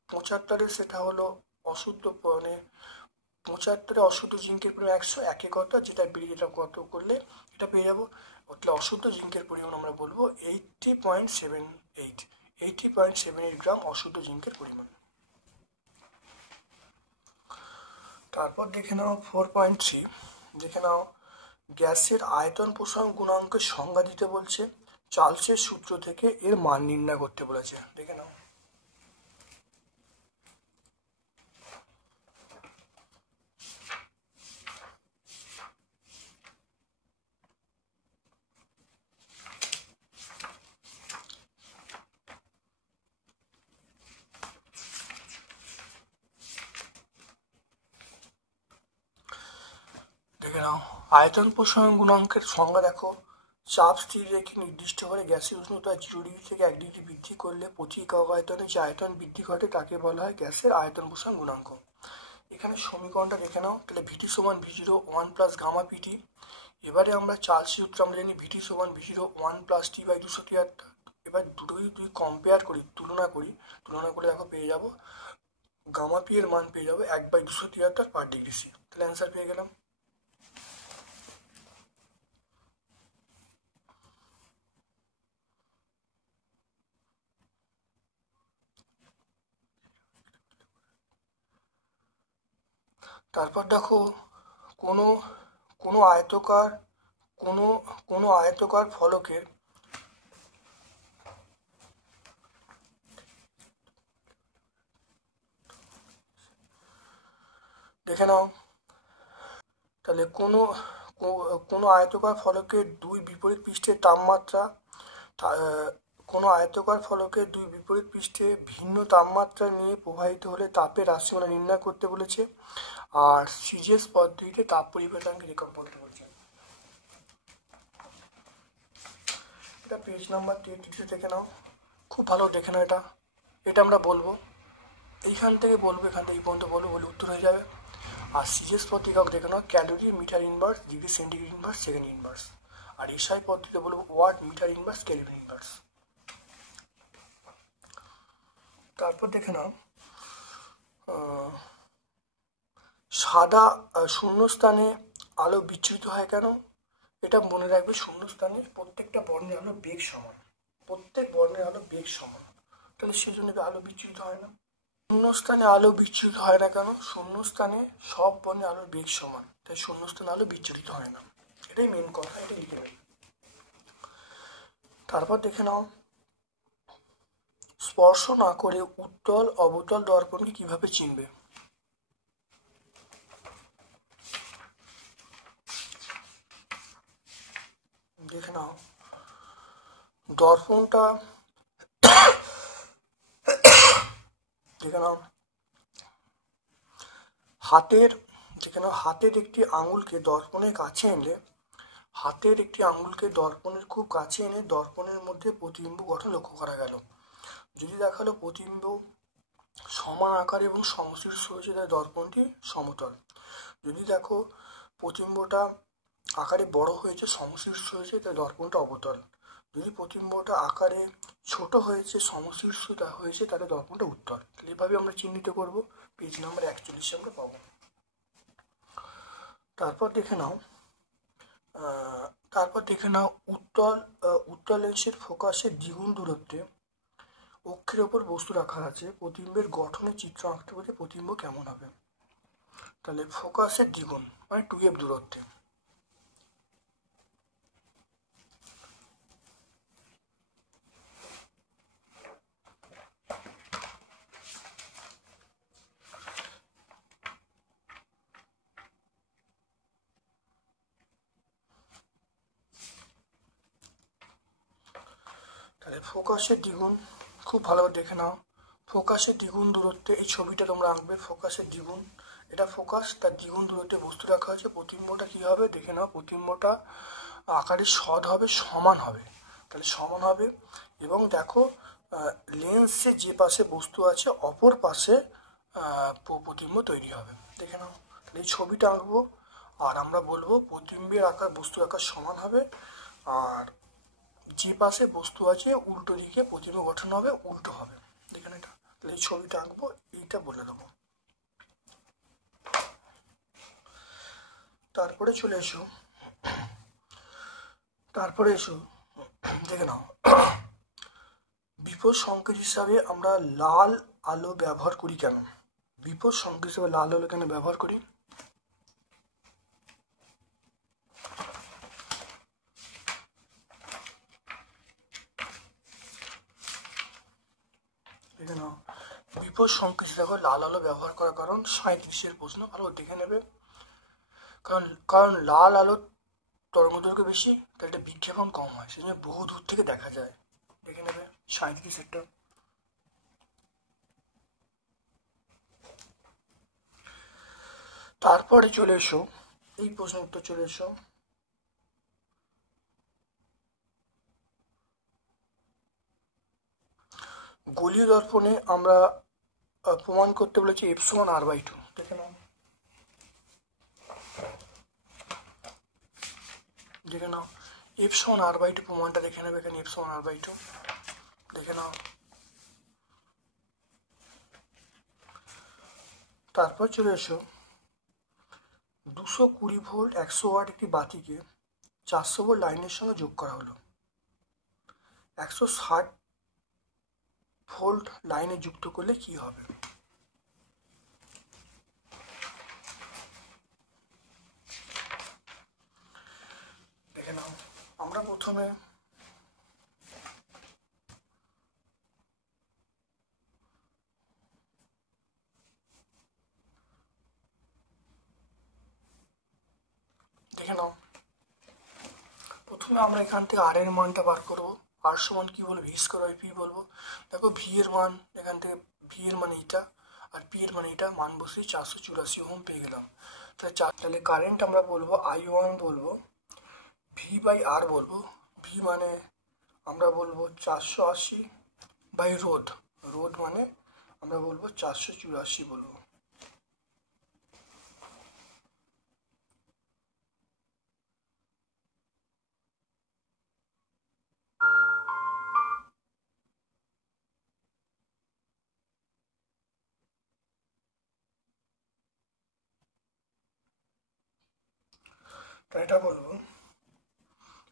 75-এ সেটা হলো অশুদ্ধ, মানে 75-এ অশুদ্ধ জিঙ্কের পরিমাণ 100, একে কত যেটা বেরিয়ে এটা কত করলে এটা পেয়ে যাবো। তাহলে অশুদ্ধ জিঙ্কের পরিমাণ আমরা বলবো 80.78 গ্রাম অশুদ্ধ জিঙ্কের পরিমাণ। তারপর দেখে নাও 4.3, দেখে নাও গ্যাসের আয়তন প্রসারণ গুণাঙ্কের সংজ্ঞা দিতে বলছে, চার্লসের সূত্র থেকে এর মান নির্ণয় করতে বলেছে। দেখে নাও আয়তন প্রসারণ গুণাঙ্কের সংজ্ঞা দেখো, চাপ স্থির রেখে নির্দিষ্ট করে গ্যাসের উষ্ণতা 0 ডিগ্রি থেকে 1 ডিগ্রি বৃদ্ধি করলে প্রতি একক আয়তনে যে আয়তন বৃদ্ধি ঘটে তাকে বলা হয় গ্যাসের আয়তন প্রসারণ গুণাঙ্ক। এখানে সমীকরণটা দেখে নাও, তাহলে VT = V0 1 + গামা PT এবারে আমরা চার্লসের সূত্র আমরা জানি ভিটি সমান v0 1+t/273। এবার দুটোই যদি কম্পেয়ার করি, তুলনা করে দেখো পেয়ে যাবো গামা পি এর মান পেয়ে যাবো 1/273/ডিগ্রি সি। তাহলে অ্যান্সার পেয়ে গেলাম। তারপর দেখো কোনো কোনো আয়তকার কোনো আয়তকার ফলকের দেখে নাও। তাহলে কোনো আয়তকার ফলকের দুই বিপরীত পৃষ্ঠের তাপমাত্রা কোনো আয়তকার ফলকের দুই বিপরীত পৃষ্ঠে ভিন্ন তাপমাত্রা নিয়ে প্রবাহিত হলে তাপের রাশিমালা নির্ণয় করতে বলেছে, আর সিজিএস পদ্ধতিতে তাপ পরিবর্তনকে রেকর্ড করতে বলেছে। এটা পেজ নাম্বার 33 দেখে নাও, খুব ভালো দেখে নাও। এটা আমরা বলবো, এইখান থেকে বলবো, এখান থেকে এই পর্যন্ত বলবো, বলে উত্তর হয়ে যাবে। আর সিজিএস পদ্ধতি দেখে নাও, calorie meter inverse degree centigrade inverse second inverse. আর এসআই পদ্ধতিতে বলবো watt meter inverse kelvin inverse. তারপর দেখে নাও সাদা শূন্যস্থানে আলো বিচ্ছুরিত হয় কেন? এটা মনে রাখবে, শূন্যস্থানে প্রত্যেকটা বর্ণের আলো বেগ সমান, প্রত্যেক বর্ণের আলো বেগ সমান, তাহলে সেজন্য আলো বিচ্ছুরিত হয় না। শূন্যস্থানে আলো বিচ্ছুরিত হয় না কেন? শূন্যস্থানে সব বর্ণের আলোর বেগ সমান, তাই শূন্যস্থানে আলো বিচ্ছুরিত হয় না। এটাই মেন কথা, এটা লিখে নেবে। তারপর দেখে নাও স্পর্শ না করে উত্তল অবতল দর্পণকে কিভাবে চিনবে? দেখে নাও দর্পণটা দেখে নাও হাতের একটি আঙুলকে দর্পণের কাছে এনে দর্পণের খুব কাছে এনে দর্পণের মধ্যে প্রতিবিম্ব গঠন লক্ষ্য করা গেল। যদি দেখালো প্রতিবিম্ব সমান আকার এবং সমশীর্ষ হয়েছে, তাই দর্পণটি সমতল। যদি দেখো প্রতিবিম্বটা আকারে বড় হয়েছে, সমশীর্ষ হয়েছে, তাই দর্পণটা অবতল। যদি প্রতিবিম্বটা আকারে ছোট হয়েছে, সমশীর্ষ হয়েছে, তাহলে দর্পণটা উত্তল। তাহলে এভাবে আমরা চিহ্নিত করব। পেজ নাম্বার 41 আমরা পাবো। তারপর দেখে নাও উত্তল লেন্সের ফোকাসের দ্বিগুণ দূরত্বে অক্ষের ওপর বস্তু রাখা আছে, প্রতিবিম্বের গঠনের চিত্র আঁকতে বলতে প্রতিবিম্ব কেমন হবে? তাহলে ফোকাসের দ্বিগুণ মানে 2f দূরত্বে। তাহলে ফোকাসের দ্বিগুণ খুব ভালোভাবে দেখে নাও। ফোকাসের দ্বিগুণ দূরত্বে এই ছবিটা তোমরা আঁকবে। ফোকাসের দ্বিগুণ, এটা ফোকাস, তার দ্বিগুণ দূরত্বে বস্তু রাখা হয়েছে। প্রতিবিম্বটা কী হবে দেখে নাও, প্রতিবিম্বটা আকারে সৎ হবে, সমান হবে। তাহলে সমান হবে, এবং দেখো লেন্সে যে পাশে বস্তু আছে অপর পাশে প্রতিবিম্ব তৈরি হবে। দেখে নাও, তাহলে এই ছবিটা আঁকবো, আর আমরা বলবো প্রতিবিম্বের আকার বস্তুর আকার সমান হবে, আর যে পাশে বস্তু আছে উল্টো দিকে প্রতিবিম্ব গঠন হবে, উল্টো হবে। দেখেন এটা, তাহলে এই ছবিটা আঁকবো, এইটা বলে দেবো। তারপরে এসো দেখে নাও বিপদ সংকেত হিসাবে আমরা লাল আলো ব্যবহার করি কেন? বিপদ সংকেত হিসাবে লাল আলো কেন ব্যবহার করি? দেখে নাও বিপদ সংকেত হিসাবে লাল আলো ব্যবহার করার কারণ 37-এর প্রশ্ন, ভালো দেখে নেবে। কারণ লাল আলোর তরঙ্গদৈর্ঘ্য বেশি, তাই এটা বিক্ষেপণ কম হয়, সেজন্য বহু দূর থেকে দেখা যায়। দেখে নেবে 37-এরটা। তারপরে চলে এসো এই প্রশ্ন উত্তর, চলে এসো গোলীয় দর্পণে আমরা প্রমাণ করতে বলেছি f=r/2। দেখে নাও দেখে নাও f(r/2) প্রমাণটা দেখে নেবে, এখানে f(r/2) দেখে নাও। তারপর চলে এসো 220 ভোল্ট 100 ওয়াট একটি বাতিকে 400 ভোল্ট লাইনের সঙ্গে যোগ করা হলো। 160 ভোল্ট লাইনে যুক্ত করলে কি হবে? দেখে নাও, আমরা প্রথমে দেখে নাও, প্রথমে আমরা এখান থেকে আর এর মানটা বার করবো। আর সমান কি বলবো? v²/p বলবো। দেখো ভি এর মান, এখান থেকে ভি এর মান এইটা আর পি এর মান এইটা, মান বসিয়ে 484 ওহম পেয়ে গেলাম। তাহলে কারেন্ট আমরা বলবো i1 বলবো v/r বলবো। ভি মানে আমরা বলবো 480 বাই রোধ, রোধ মানে আমরা বলবো 484 বলবো। এটা বলবো,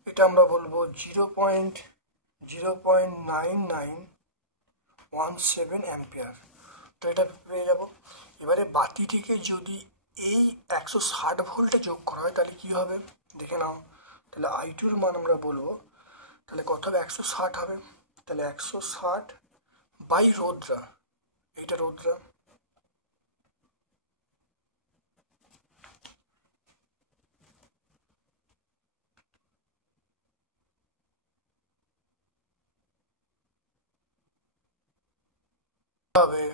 এটা আমরা বলবো 0.9917 অ্যাম্পিয়ার। তো এটা পেয়ে যাব। এবারে বাতিটিকে যদি এই 160 ভোল্টে যোগ করা হয় তাহলে কি হবে দেখে নাও। তাহলে i2 মান আমরা বলবো, তাহলে কত হবে? 160 হবে। তাহলে 160 বাই রোধরা, এইটা রোধরা, হবে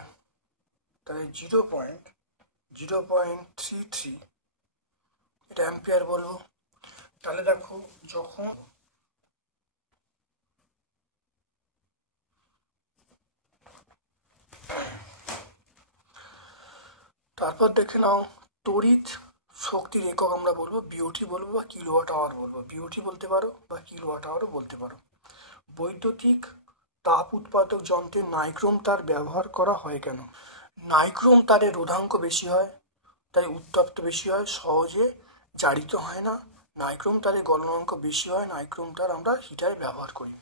তাহলে 0.33 এটা অ্যাম্পিয়ার বলবো। তাহলে দেখো যখন তারপর দেখে নাও তড়িৎ শক্তির একক আমরা বলবো বিওটি বলবো বা কিলোওয়াট আওয়ার বলবো। বিওটি বলতে পারো বা কিলোওয়াট আওয়ারও বলতে পারো। বৈদ্যুতিক তাপ উৎপাদক যন্ত্রে নাইক্রোম তার ব্যবহার করা হয় কেন? নাইক্রোম তারের রোধাঙ্ক বেশি হয়, তাই উত্তপ্ত বেশি হয়, সহজে জারিত হয় না। নাইক্রোম তারের গলনাঙ্ক বেশি হয়, নাইক্রোম তার আমরা হিটারে ব্যবহার করি।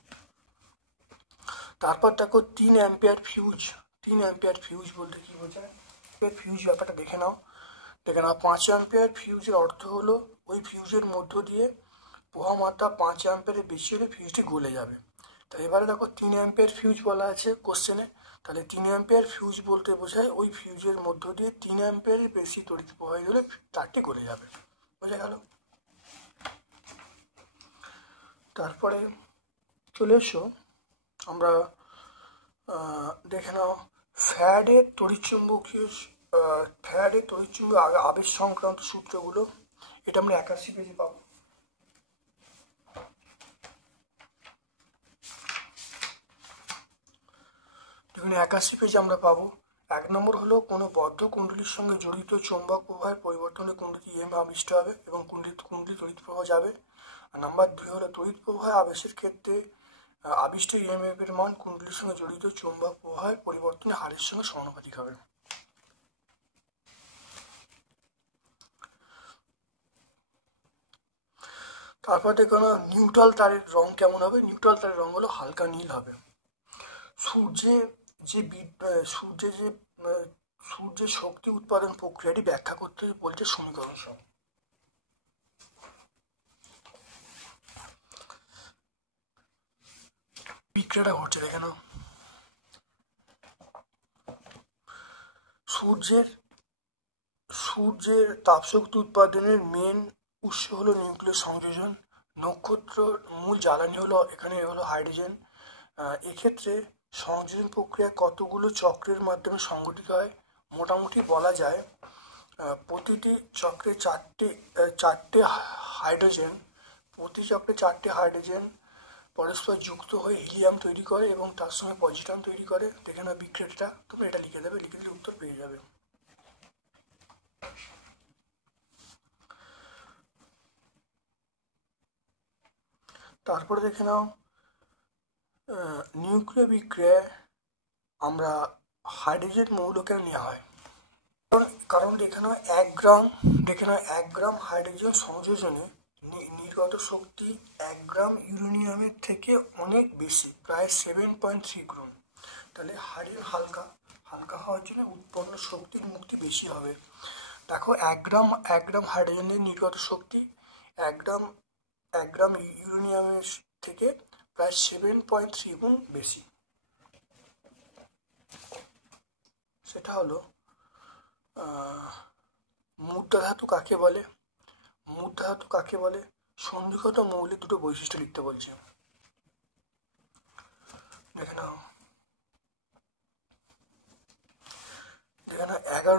তারপর দেখো 3 অ্যাম্পিয়ার ফিউজ। 3 অ্যাম্পিয়ার ফিউজ বলতে কি বোঝায়? ফিউজ ব্যাপারটা দেখে নাও। 5 অ্যাম্পিয়ার ফিউজের অর্থ হলো ওই ফিউজের মধ্য দিয়ে প্রবাহ মাত্রা 5 অ্যাম্পিয়ারের বেশি হলে ফিউজটি গলে যাবে। তাহলে এবারে দেখো 3 অ্যাম্পিয়ার ফিউজ বলা আছে কোশ্চেনে। তাহলে 3 অ্যাম্পিয়ার ফিউজ বলতে বোঝায় ওই ফিউজের মধ্য দিয়ে 3 অ্যাম্পিয়ারের বেশি তড়িৎ প্রবাহিত হলে তারটি গলে যাবে। বোঝা গেল? তারপরে চলে এসো আমরা দেখে নাও ফ্যারাডের তড়িৎচুম্বকীয় আবেশ সংক্রান্ত সূত্রগুলো। এটা আমরা 81 পেজে পাবো। এখানে 81 পেজে আমরা পাবো। 1 নম্বর হলো কোনো বদ্ধ কুণ্ডলীর সঙ্গে জড়িত চৌম্বক প্রবাহের পরিবর্তনে কুণ্ডলী EM আবিষ্ট হবে এবং কুণ্ডলী তড়িৎ প্রবাহ যাবে। আর নাম্বার 2 হলো তড়িৎ প্রবাহ আবেশের ক্ষেত্রে আবিষ্ট EMF এর মান কুণ্ডলীর সঙ্গে জড়িত চৌম্বক প্রবাহের পরিবর্তনের হারের সঙ্গে সমানুপাতিক হবে। তারপর দেখো নিউট্রাল তারের রং কেমন হবে? নিউট্রাল তারের রং হলো হালকা নীল হবে। সূর্যের শক্তি উৎপাদন প্রক্রিয়াটি ব্যাখ্যা করতে বলছে সমীকরণ সহ। বিক্রিয়াটা ঘটছে দেখে নাও। সূর্যের তাপশক্তি উৎপাদনের মেন উৎস হলো নিউক্লিয় সংযোজন। নক্ষত্র মূল জ্বালানি হলো এখানে হলো হাইড্রোজেন। এক্ষেত্রে সংযোজন প্রক্রিয়া কতগুলো চক্রের মাধ্যমে সংঘটিত হয়? মোটামুটি বলা যায় প্রতিটি চক্রে চারটে হাইড্রোজেন, প্রতি চক্রে 4টে হাইড্রোজেন পরস্পর যুক্ত হয়ে হিলিয়াম তৈরি করে এবং তার সঙ্গে পজিট্রন তৈরি করে। দেখে নাও বিক্রিয়াটা, তোমরা এটা লিখে দেবে, লিখে দিলে উত্তর পেয়ে যাবে। তারপরে দেখে নাও নিউক্লিয় বিক্রিয়ায় আমরা হাইড্রোজেন মৌলকে নেওয়া হয়, কারণ দেখে নাও 1 গ্রাম হাইড্রোজেন সংযোজনে নির্গত শক্তি 1 গ্রাম ইউরেনিয়ামের থেকে অনেক বেশি, প্রায় 7.3 গুণ। তাহলে হাইড্রোজেন হালকা হওয়ার জন্য উৎপন্ন শক্তির মুক্তি বেশি হবে। দেখো 1 গ্রাম হাইড্রোজেনের নির্গত শক্তি 1 গ্রাম ইউরেনিয়ামের থেকে প্রায় 7.3 গুণ বেশি। সেটা হলো মুদ্রা ধাতু কাকে বলে? মুদ্রা ধাতু কাকে বলে? সন্ধিগত মৌলের দুটো বৈশিষ্ট্য লিখতে বলছে। দেখে নাও 11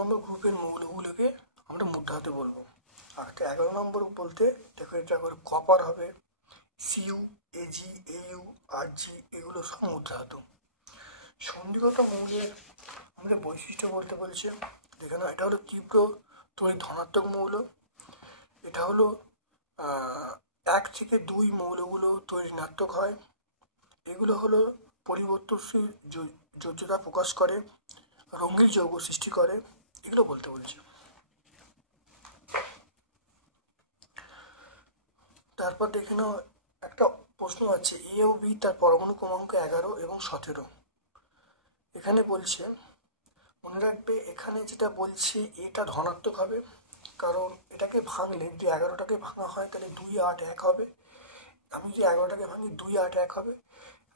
নম্বর গ্রুপের মৌলগুলোকে আমরা মুদ্রা ধাতু বলবো। আর 11 নম্বর বলতে দেখো এটা করে কপার হবে, সিইউ, এজি, এইউ, আরজি, এগুলো সব মুদ্রা ধাতু। সন্ধিগত মৌলের আমাদের বৈশিষ্ট্য বলতে বলছে, দেখে না, এটা হলো তীব্র তড়িৎ ধনাত্মক মৌল। এটা হলো 1 থেকে 2 মৌলগুলো তড়িৎ ঋণাত্মক হয়। এগুলো হলো পরিবর্তনশীল যোজ্যতা প্রকাশ করে, রঙিন যৌগ সৃষ্টি করে, এগুলো বলতে বলছে। তারপর দেখে নাও একটা প্রশ্ন আছে, এ ও বি তার পরমাণু ক্রমাঙ্ক 11 এবং 17। এখানে বলছে, মনে রাখবে এখানে যেটা বলছে এটা ধনাত্মক হবে, কারণ এটাকে ভাঙলে যদি 11টাকে ভাঙা হয় তাহলে 2, 8, 1 হবে। আমি যদি 11টাকে ভাঙি 2, 8, 1 হবে।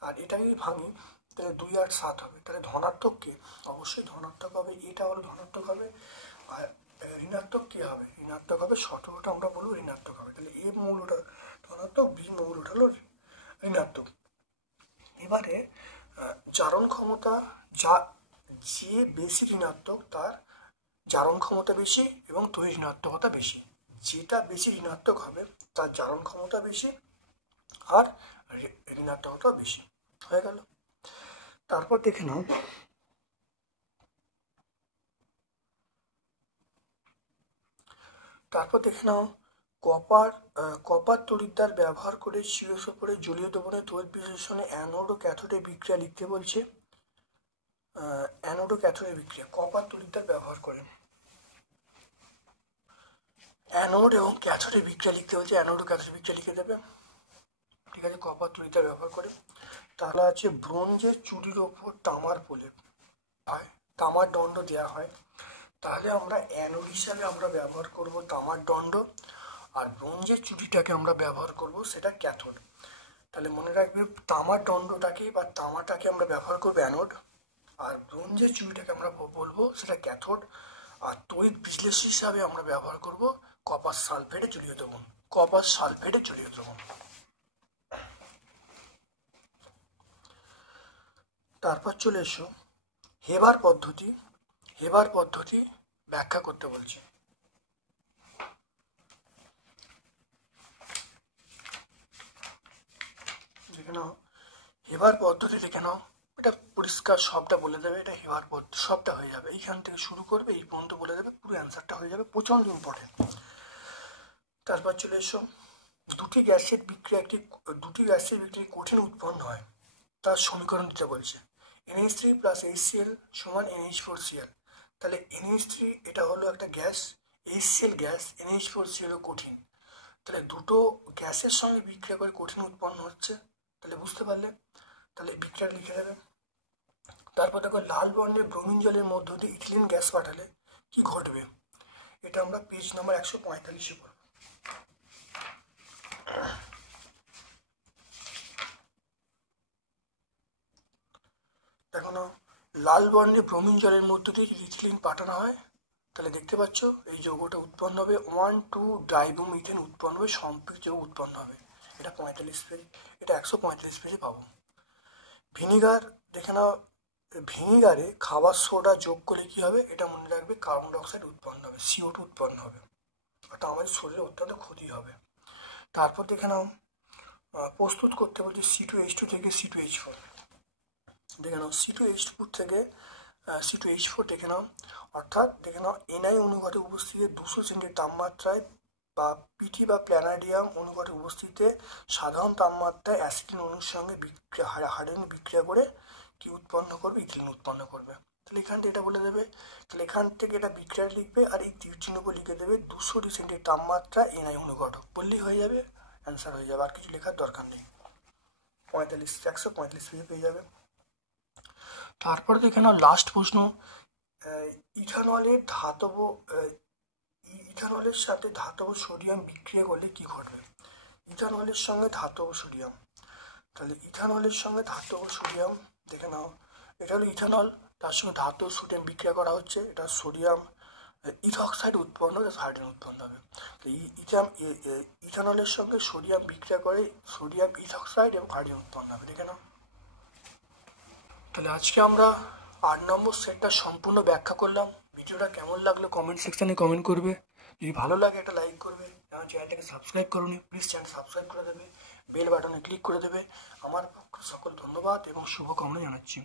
আর এটাকে ভাঙি তাহলে 2, 8, 7 হবে। তাহলে ধনাত্মক কি? অবশ্যই ধনাত্মক হবে, এটা হলো ধনাত্মক হবে। আর ঋণাত্মক কি হবে? ঋণাত্মক হবে, 17টা আমরা বলবো ঋণাত্মক হবে। তাহলে এ মৌলটা ধনাত্মক, বি মৌলটা হলো ঋণাত্মক। এবারে জারণ ক্ষমতা, যে বেশি ঋণাত্মক তার জারণ ক্ষমতা বেশি এবং তড়িৎ ঋণাত্মকতা বেশি। যেটা বেশি ঋণাত্মক হবে তার জারণ ক্ষমতা বেশি আর ঋণাত্মকতা বেশি। হয়ে গেল। তারপর দেখে নাও কপার তড়িৎদ্বার ব্যবহার করে চিরসফরে জলীয় দ্রবণের তড়িৎ বিশ্লেষণে অ্যানোড ও ক্যাথোডের বিক্রিয়া লিখতে বলছে। অ্যানোড ও ক্যাথোডের বিক্রিয়া কপার তড়িৎদ্বার ব্যবহার করে অ্যানোড এবং ক্যাথোডের বিক্রিয়া লিখতে বলছে। অ্যানোড ও ক্যাথোডের বিক্রিয়া লিখে দেবে, ঠিক আছে। কপার তড়িৎদ্বার ব্যবহার করে। তাহলে আছে ব্রোঞ্জের চুরির ওপর তামার প্রলেপ হয়, তামার দণ্ড দেওয়া হয়। তাহলে আমরা অ্যানোড হিসাবে আমরা ব্যবহার করব তামার দণ্ড, আর ব্রোঞ্জের চুরিটাকে আমরা ব্যবহার করব সেটা ক্যাথোড। তাহলে মনে রাখবে তামার দণ্ডটাকে বা তামাটাকে আমরা ব্যবহার করবো অ্যানোড, আর ব্রোঞ্জের চুরিটাকে আমরা বলবো সেটা ক্যাথোড। আর তড়িৎ বিশ্লেষক হিসাবে আমরা ব্যবহার করব কপার সালফেটের জলীয় দ্রবণ। তারপর চলে এসো হেবার পদ্ধতি ব্যাখ্যা করতে বলছি। দেখে নাও হেবার পদ্ধতি, দেখে নাও এটা পরিষ্কার সবটা বলে দেবে। এটা হেবার পদ্ধতি সবটা হয়ে যাবে, এইখান থেকে শুরু করবে এই পর্যন্ত বলে দেবে, পুরো অ্যান্সারটা হয়ে যাবে, প্রচণ্ড ইম্পর্টেন্ট। তারপর চলে এসো দুটি গ্যাসের বিক্রিয়া কঠিন উৎপন্ন হয়, তার সমীকরণ দিতে বলছে। NH3 + HCl = NH4Cl। তাহলে NH3 এটা হলো একটা গ্যাস, HCl গ্যাস, NH4Cl কঠিন। তাহলে দুটো গ্যাসের সঙ্গে বিক্রিয়া করে কঠিন উৎপন্ন হচ্ছে, তাহলে বুঝতে পারলে। তাহলে বিক্রিয়া লিখে দেবে। তারপর দেখো লাল বর্ণের ব্রোমিন জলের মধ্য দিয়ে ইথিলিন গ্যাস পাঠালে কি ঘটবে? এটা আমরা পেজ নাম্বার 145-এ পড়ব। দেখো না, লাল বর্ণের ব্রোমিন জলের মধ্য দিয়ে যদি ইথিলিন পাঠানো হয় তাহলে দেখতে পাচ্ছ এই যৌগটা উৎপন্ন হবে 1,2-ডাইব্রোমিথেন উৎপন্ন হবে, সম্পৃক্ত যৌগ উৎপন্ন হবে। এটা 45 পেজ, এটা 145 পেজে পাবো। ভিনিগার, দেখে নাও ভিনিগারে খাবার সোডা যোগ করলে কি হবে? এটা মনে রাখবে কার্বন ডাইঅক্সাইড উৎপন্ন হবে, CO2 উৎপন্ন হবে, ওটা আমাদের শরীরে অত্যন্ত ক্ষতি হবে। তারপর দেখে নাও প্রস্তুত করতে বলছি C2H2 থেকে C2H4। দেখে নাও C2H4 থেকে C2H4 দেখে নাও অর্থাৎ দেখে নাও এনআই অনুঘটে উপস্থিতিতে 200 সেন্টিগ্রেড তাপমাত্রায় বা পিটি বা প্ল্যানাডিয়াম অনুঘটে উপস্থিতিতে সাধারণ তাপমাত্রায় অ্যাসিটিন অণুর সঙ্গে বিক্রিয়া হাইড্রোজেন বিক্রিয়া করে কি উৎপন্ন করবে, ইথিলিন উৎপন্ন করবে। তাহলে এখান থেকে এটা বলে দেবে, তাহলে এখান থেকে এটা বিক্রিয়া লিখবে আর এই তীর চিহ্ন করে লিখে দেবে 200 ডিগ্রি সেন্টিগ্রেড তাপমাত্রা এনআই অনুঘটক, বললেই হয়ে যাবে, অ্যান্সার হয়ে যাবে, আর কিছু লেখার দরকার নেই। 145 পেজে পেয়ে যাবে। তারপরে দেখে নাও লাস্ট প্রশ্ন, ইথানলের ইথানলের সাথে ধাতব সোডিয়াম বিক্রিয়া করলে কি ঘটবে? ইথানলের সঙ্গে ধাতব সোডিয়াম, তাহলে ইথানলের সঙ্গে ধাতব সোডিয়াম দেখে নাও, এটা হলো ইথানল, তার সঙ্গে ধাতব সোডিয়াম বিক্রিয়া করা হচ্ছে, এটা সোডিয়াম ইথক্সাইড উৎপন্ন হবে, হাইড্রোজেন উৎপন্ন হবে। ইথানলের সঙ্গে সোডিয়াম বিক্রিয়া করে সোডিয়াম ইথক্সাইড এবং হাইড্রোজেন উৎপন্ন হবে, দেখে নাও। তাহলে আজকে আমরা 8 নম্বর সেটটা সম্পূর্ণ ব্যাখ্যা করলাম। ভিডিওটা কেমন লাগলো কমেন্ট সেকশানে কমেন্ট করবে, যদি ভালো লাগে একটা লাইক করবে, আমার চ্যানেলটাকে সাবস্ক্রাইব করোনি প্লিজ চ্যানেল সাবস্ক্রাইব করে দেবে, বেল বাটনে ক্লিক করে দেবে। আমার পক্ষে সকল ধন্যবাদ এবং শুভকামনা জানাচ্ছি।